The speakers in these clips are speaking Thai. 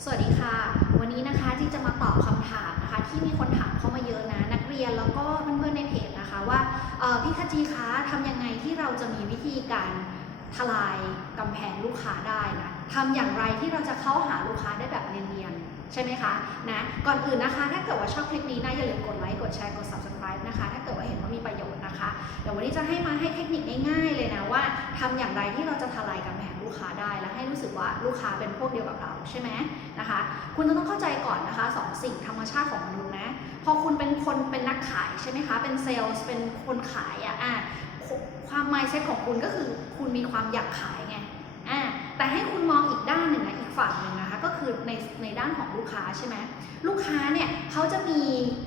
สวัสดีค่ะ วันนี้นะคะที่จะมาตอบคำถามนะคะ ที่มีคนถามเข้ามาเยอะนะ นักเรียนแล้วก็เพื่อนๆในเพจนะคะว่าพี่คจีคะทำยังไงที่เราจะมีวิธีการทลายกำแพงลูกค้าได้นะทำอย่างไรที่เราจะเข้าหาลูกค้าได้แบบเนียนๆใช่ไหมคะนะก่อนอื่นนะคะ ถ้าเกิดว่าชอบคลิปนี้นะอย่าลืมกดไลค์กดแชร์กด subscribe นะคะ ถ้าเกิดว่าเห็นว่ามีประโยชน์นะคะเดี๋ยววันนี้จะให้มาให้เทคนิคง่ายๆเลยนะว่าทำอย่างไรที่เราจะทลายกำแพง ลูกค้าได้และให้รู้สึกว่าลูกค้าเป็นพวกเดียวกับเราใช่ไหมนะคะ คุณจะต้องเข้าใจก่อนนะคะสองสิ่งธรรมชาติของมนุษย์นะพอคุณเป็นคนเป็นนักขายใช่ไหมคะเป็นเซลล์เป็นคนขายอะอะความ mindset ของคุณก็คือคุณมีความอยากขายไงอะแต่ให้คุณมองอีกด้านหนึ่งนะอีกฝั่งหนึ่งนะคะก็คือในในด้านของลูกค้าใช่ไหมลูกค้าเนี่ยเขาจะมี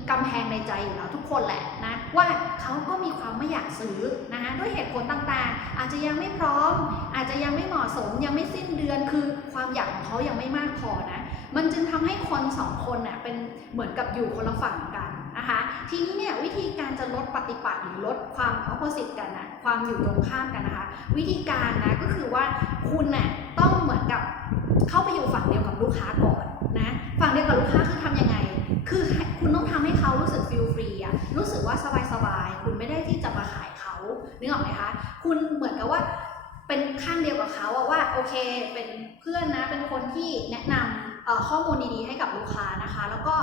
กำแพงในใจอยู่แล้วทุกคนแหละนะ ว่าเขาก็มีความไม่อยากซื้อนะคะด้วยเหตุผลต่างๆ อาจจะยังไม่พร้อม อาจจะยังไม่เหมาะสมยังไม่สิ้นเดือนคือความอยากของเขายังไม่มากพอนะมันจึงทำให้คนสองคนน่ะเป็นเหมือนกับอยู่คนละฝั่งกันนะคะทีนี้เนี่ยวิธีการจะลดปฏิปักษ์หรือลดความ opposite กันนะความอยู่ตรงข้ามกันนะคะวิธีการนะก็คือว่าคุณน่ะต้องเหมือนกับเข้าไปอยู่ฝั่งเดียวกับลูกค้าก่อน อะรู้สึกว่าสบายๆ คุณไม่ได้ที่จะมาขายเขานึกออกไหมคะ คุณเหมือนกับว่าเป็นข้างเดียวกับเขาอะว่าโอเคเป็นเพื่อนนะเป็นคนที่แนะนำข้อมูลดีๆให้กับลูกค้านะคะ แล้วก็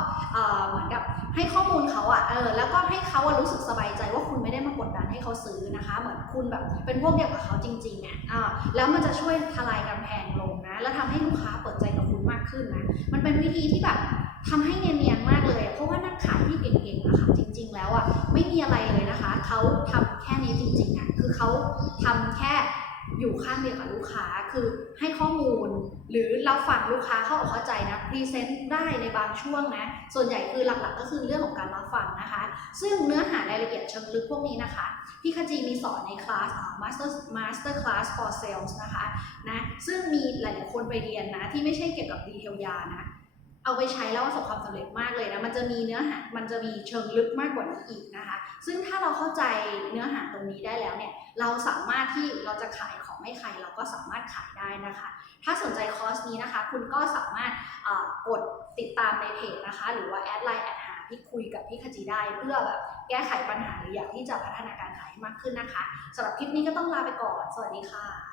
เหมือนกับให้ข้อมูลเขาอะเออแล้วก็ให้เขาอะรู้สึกสบายใจว่าคุณไม่ได้มากดดันให้เขาซื้อนะคะ เหมือนคุณแบบเป็นพวกเดียวกับเขาจริงๆอะอ่าแล้วมันจะช่วยทลายกำแพงลงนะ แล้วทำให้ลูกค้าเปิดใจกับคุณมากขึ้นนะมันเป็นวิธีที่แบบทำให้เนียน เขาทำแค่นี้จริงๆอะคือเขาทำแค่อยู่ข้างเดียวกับลูกค้าคือให้ข้อมูล หรือเราฟังลูกค้าเข้าอกเข้าใจนะพรีเซนต์ได้ในบางช่วงนะส่วนใหญ่คือหลักๆ ก็คือเรื่องของการรับฟังนะคะ ซึ่งเนื้อหารายละเอียดเชิงลึกพวกนี้นะคะพี่คจีมีสอนในคลาส master master class for sales นะคะนะซึ่งมีหลายๆคนไปเรียนนะที่ไม่ใช่เกี่ยวกับดีเทลยานะ เอาไปใช้แล้วประสบความสำเร็จมากเลยนะ มันจะมีเนื้อหา มันจะมีเชิงลึกมากกว่านี้อีกนะคะ ซึ่งถ้าเราเข้าใจเนื้อหาตรงนี้ได้แล้วเนี่ย เราสามารถที่เราจะขายของให้ใครเราก็สามารถขายได้นะคะ ถ้าสนใจคอร์สนี้นะคะ คุณก็สามารถกดติดตามในเพจนะคะ หรือว่าแอดไลน์แอดหาพี่คุยกับพี่ขจีได้ เพื่อแบบแก้ไขปัญหาหรืออยากที่จะพัฒนาการขายให้มากขึ้นนะคะสำหรับคลิปนี้ก็ต้องลาไปก่อน สวัสดีค่ะ